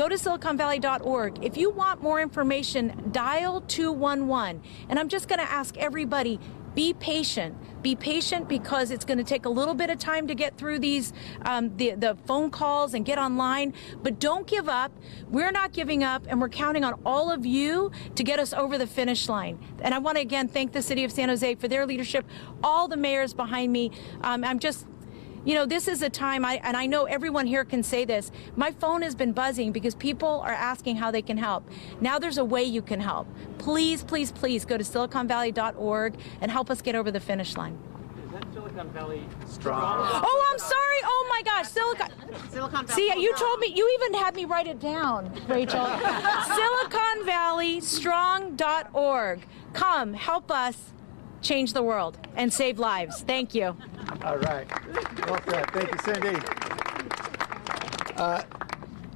Go to siliconvalley.org. If you want more information, dial 211. And I'm just going to ask everybody, be patient. Be patient because it's going to take a little bit of time to get through these, the phone calls and get online. But don't give up. We're not giving up, and we're counting on all of you to get us over the finish line. And I want to again thank the City of San Jose for their leadership, all the mayors behind me. I'm just, you know, this is a time, and I know everyone here can say this, my phone has been buzzing because people are asking how they can help. Now there's a way you can help. Please, please, please go to siliconvalley.org and help us get over the finish line. Is that Silicon Valley strong? Oh, I'm sorry. Oh my gosh, Silicon Valley. See, you told me, you even had me write it down, Rachel. SiliconValleyStrong.org. Come, help us change the world and save lives. Thank you. All right. Well said. Thank you, Cindy.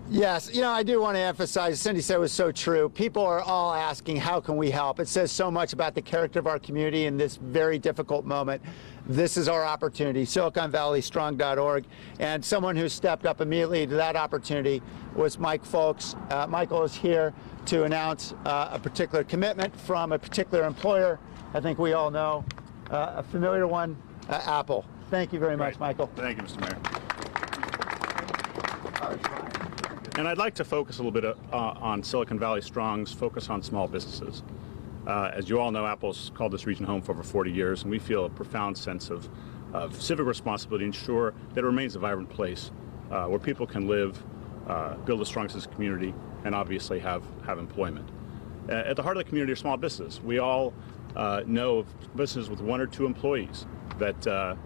Yes, you know, I do want to emphasize, Cindy said it was so true. People are all asking, how can we help? It says so much about the character of our community in this very difficult moment. This is our opportunity, SiliconValleyStrong.org. And someone who stepped up immediately to that opportunity was Mike Folks. Michael is here to announce a particular commitment from a particular employer. I think we all know a familiar one, Apple. Thank you very much, Michael. Thank you, Mr. Mayor. And I'd like to focus a little bit on Silicon Valley Strong's focus on small businesses. As you all know, Apple's called this region home for over 40 years, and we feel a profound sense of civic responsibility to ensure that it remains a vibrant place where people can live, build a strong sense of community, and obviously have employment. At the heart of the community are small businesses. We all know of businesses with 1 or 2 employees that are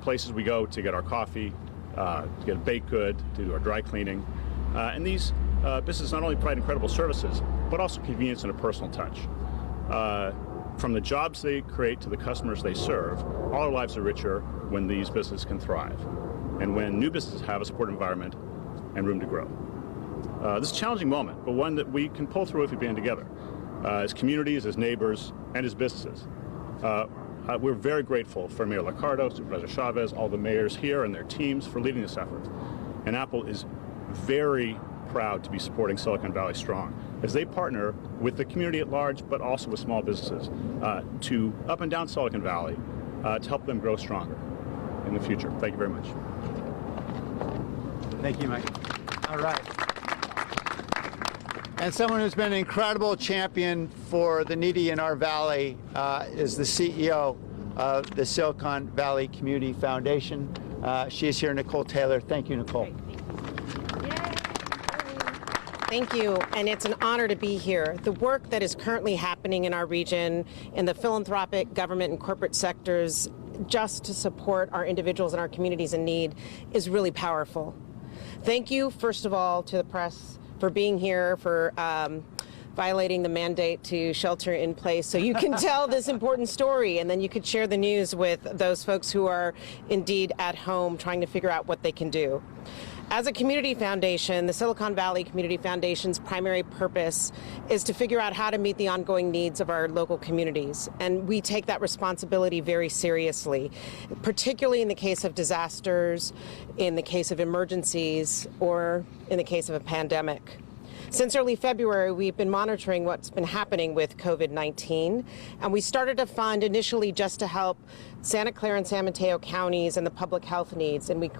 places we go to get our coffee, to get a baked good, to do our dry cleaning. And these businesses not only provide incredible services, but also convenience and a personal touch. From the jobs they create to the customers they serve, all our lives are richer when these businesses can thrive, and when new businesses have a supportive environment and room to grow. This is a challenging moment, but one that we can pull through if we band together, as communities, as neighbors, and as businesses. We're very grateful for Mayor Liccardo, Supervisor Chavez, all the mayors here and their teams for leading this effort. And Apple is very proud to be supporting Silicon Valley Strong as they partner with the community at large, but also with small businesses to up and down Silicon Valley to help them grow stronger in the future. Thank you very much. Thank you, Mike. All right. And someone who's been an incredible champion for the needy in our valley is the CEO of the Silicon Valley Community Foundation. She is here, Nicole Taylor. Thank you, Nicole. Thank you, and it's an honor to be here. The work that is currently happening in our region in the philanthropic, government, and corporate sectors just to support our individuals and our communities in need is really powerful. Thank you, first of all, to the press for being here, for violating the mandate to shelter in place so you can tell this important story, and then you could share the news with those folks who are indeed at home trying to figure out what they can do. As a community foundation, the Silicon Valley Community Foundation's primary purpose is to figure out how to meet the ongoing needs of our local communities. And we take that responsibility very seriously, particularly in the case of disasters, in the case of emergencies, or in the case of a pandemic. Since early February, we've been monitoring what's been happening with COVID-19, and we started a fund initially just to help Santa Clara and San Mateo counties and the public health needs, and we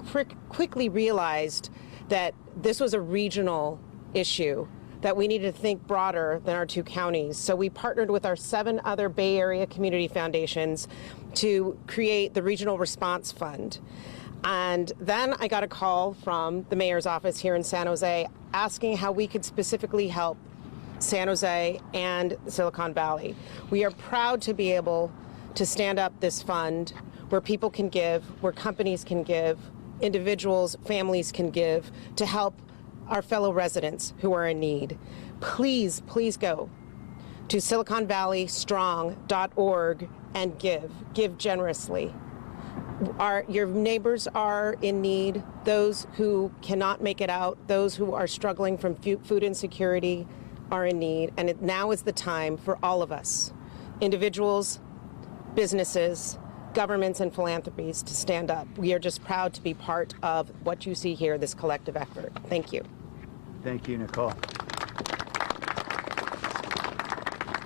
quickly realized that this was a regional issue, that we needed to think broader than our 2 counties. So we partnered with our 7 other Bay Area community foundations to create the Regional Response Fund. And then I got a call from the mayor's office here in San Jose asking how we could specifically help San Jose and Silicon Valley. We are proud to be able to stand up this fund where people can give, where companies can give, individuals, families can give to help our fellow residents who are in need. Please, please go to siliconvalleystrong.org and give generously. Your neighbors are in need, those who cannot make it out, those who are struggling from food insecurity are in need, and now is the time for all of us, individuals, businesses, governments, and philanthropies to stand up. We are just proud to be part of what you see here, this collective effort. Thank you. Thank you, Nicole.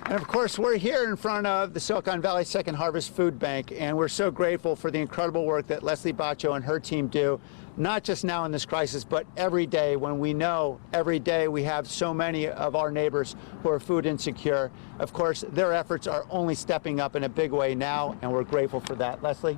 And of course, we're here in front of the Silicon Valley Second Harvest Food Bank, and we're so grateful for the incredible work that Leslie Baccio and her team do, not just now in this crisis, but every day when we know every day we have so many of our neighbors who are food insecure. Of course, their efforts are only stepping up in a big way now, and we're grateful for that. Leslie?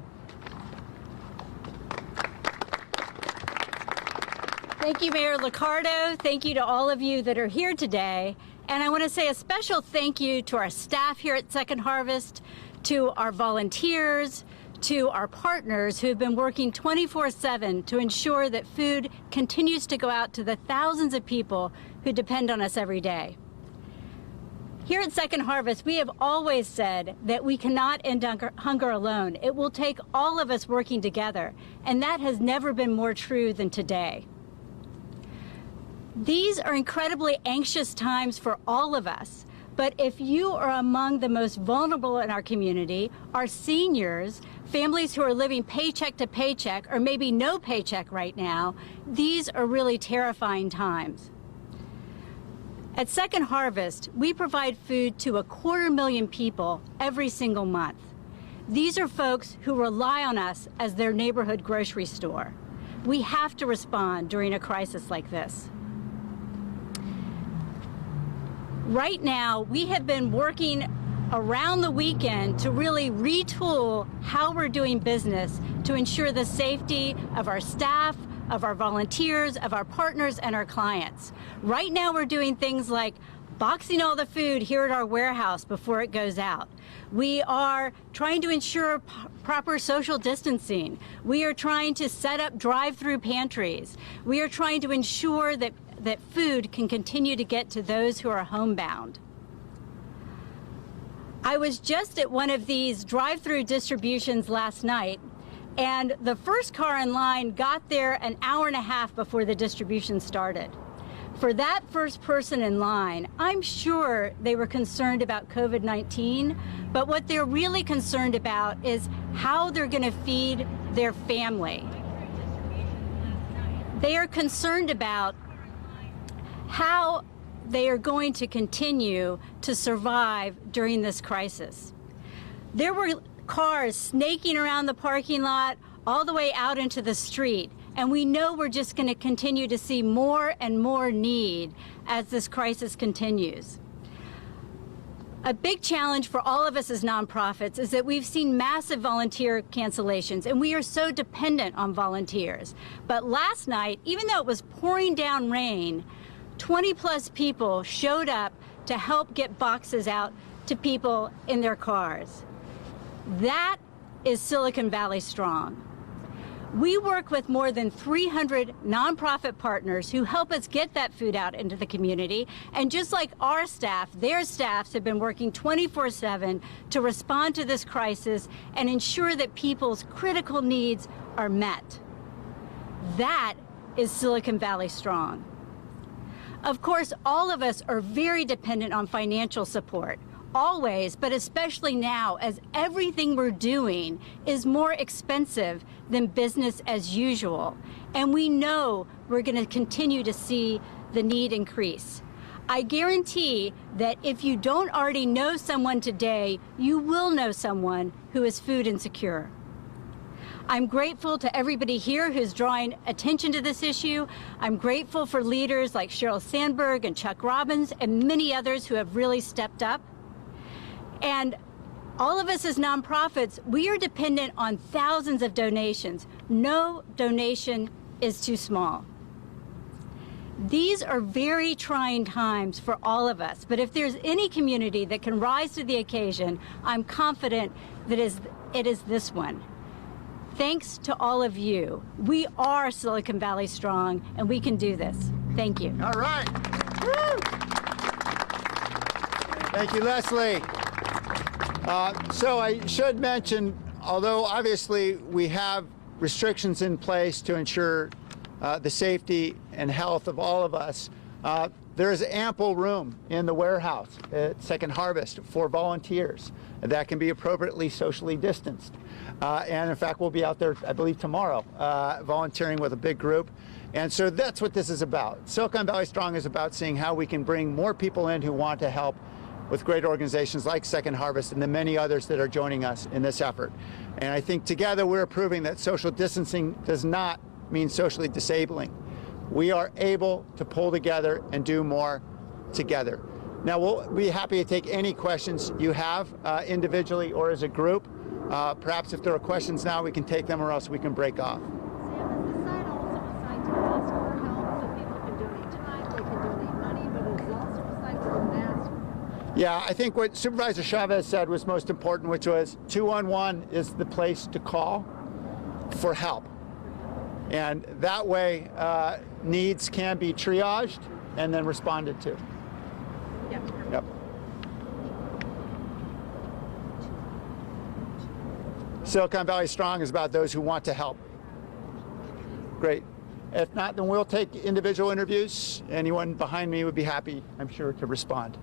Thank you, Mayor Liccardo. Thank you to all of you that are here today. And I want to say a special thank you to our staff here at Second Harvest, to our volunteers, to our partners who have been working 24/7 to ensure that food continues to go out to the thousands of people who depend on us every day. Here at Second Harvest, we have always said that we cannot end hunger alone. It will take all of us working together, and that has never been more true than today. These are incredibly anxious times for all of us, but if you are among the most vulnerable in our community, our seniors, families who are living paycheck to paycheck or maybe no paycheck right now, these are really terrifying times. At Second Harvest, we provide food to 250,000 people every single month. These are folks who rely on us as their neighborhood grocery store. We have to respond during a crisis like this. Right now, we have been working around the weekend to really retool how we're doing business to ensure the safety of our staff, of our volunteers, of our partners, and our clients. Right now, we're doing things like boxing all the food here at our warehouse before it goes out. We are trying to ensure proper social distancing. We are trying to set up drive-through pantries. We are trying to ensure that food can continue to get to those who are homebound. I was just at one of these drive-through distributions last night, and the first car in line got there an hour and a half before the distribution started. For that first person in line, I'm sure they were concerned about COVID-19, but what they're really concerned about is how they're going to feed their family. They are concerned about how they are going to continue to survive during this crisis. There were cars snaking around the parking lot all the way out into the street, and we know we're just going to continue to see more and more need as this crisis continues. A big challenge for all of us as nonprofits is that we've seen massive volunteer cancellations, and we are so dependent on volunteers. But last night, even though it was pouring down rain, 20+ people showed up to help get boxes out to people in their cars. That is Silicon Valley strong. We work with more than 300 nonprofit partners who help us get that food out into the community. And just like our staff, their staffs have been working 24/7 to respond to this crisis and ensure that people's critical needs are met. That is Silicon Valley strong. Of course, all of us are very dependent on financial support, always, but especially now, as everything we're doing is more expensive than business as usual. And we know we're going to continue to see the need increase. I guarantee that if you don't already know someone today, you will know someone who is food insecure. I'm grateful to everybody here who's drawing attention to this issue. I'm grateful for leaders like Sheryl Sandberg and Chuck Robbins and many others who have really stepped up. And all of us as nonprofits, we are dependent on thousands of donations. No donation is too small. These are very trying times for all of us, but if there's any community that can rise to the occasion, I'm confident that it is this one. Thanks to all of you. We are Silicon Valley strong, and we can do this. Thank you. All right. Woo! Thank you, Leslie. So I should mention, although obviously we have restrictions in place to ensure the safety and health of all of us, there is ample room in the warehouse at Second Harvest for volunteers that can be appropriately socially distanced. And in fact, we'll be out there, I believe, tomorrow, volunteering with a big group. And so that's what this is about. Silicon Valley Strong is about seeing how we can bring more people in who want to help with great organizations like Second Harvest and the many others that are joining us in this effort. And I think together we're proving that social distancing does not mean socially disabling. We are able to pull together and do more together. Now, we'll be happy to take any questions you have individually or as a group. Perhaps if there are questions now, we can take them, or else we can break off. Sam, is the site also a site to ask for help? So people can donate time, they can donate money, but it's also a site for them to ask. Yeah, I think what Supervisor Chavez said was most important, which was 211 is the place to call for help. And that way, needs can be triaged and then responded to. Yep. Silicon Valley Strong is about those who want to help. Great. If not, then we'll take individual interviews. Anyone behind me would be happy, I'm sure, to respond.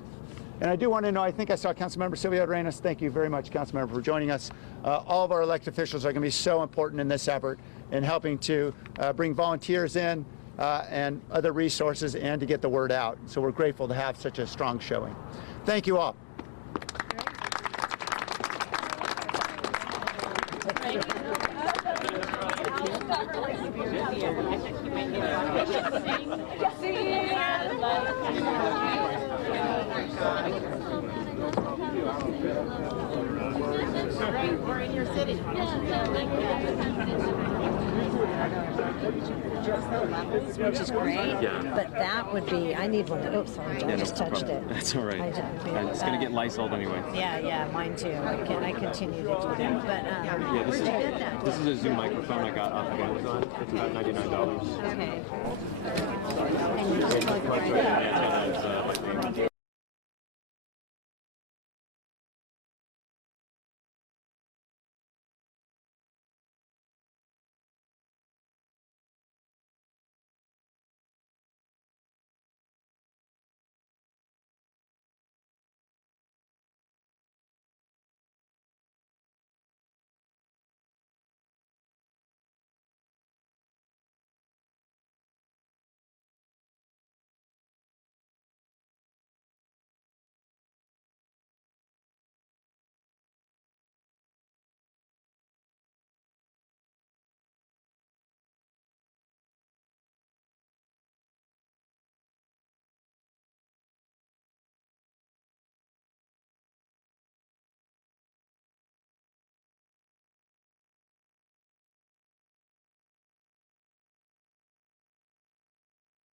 And I do want to know, I think I saw Councilmember Silvia Arenas. Thank you very much, Councilmember, for joining us. All of our elected officials are going to be so important in this effort in helping to bring volunteers in and other resources and to get the word out. So we're grateful to have such a strong showing. Thank you all. We're in your city. Which is great, but that would be, I need one. Oh, sorry, I just touched it. That's all right. It's going to get Lysoled anyway. Yeah, mine too. I continue to do that. But Yeah, where'd you get that? this is a Zoom microphone I got off of Amazon. It's about $99. Okay. And you just plug it right in.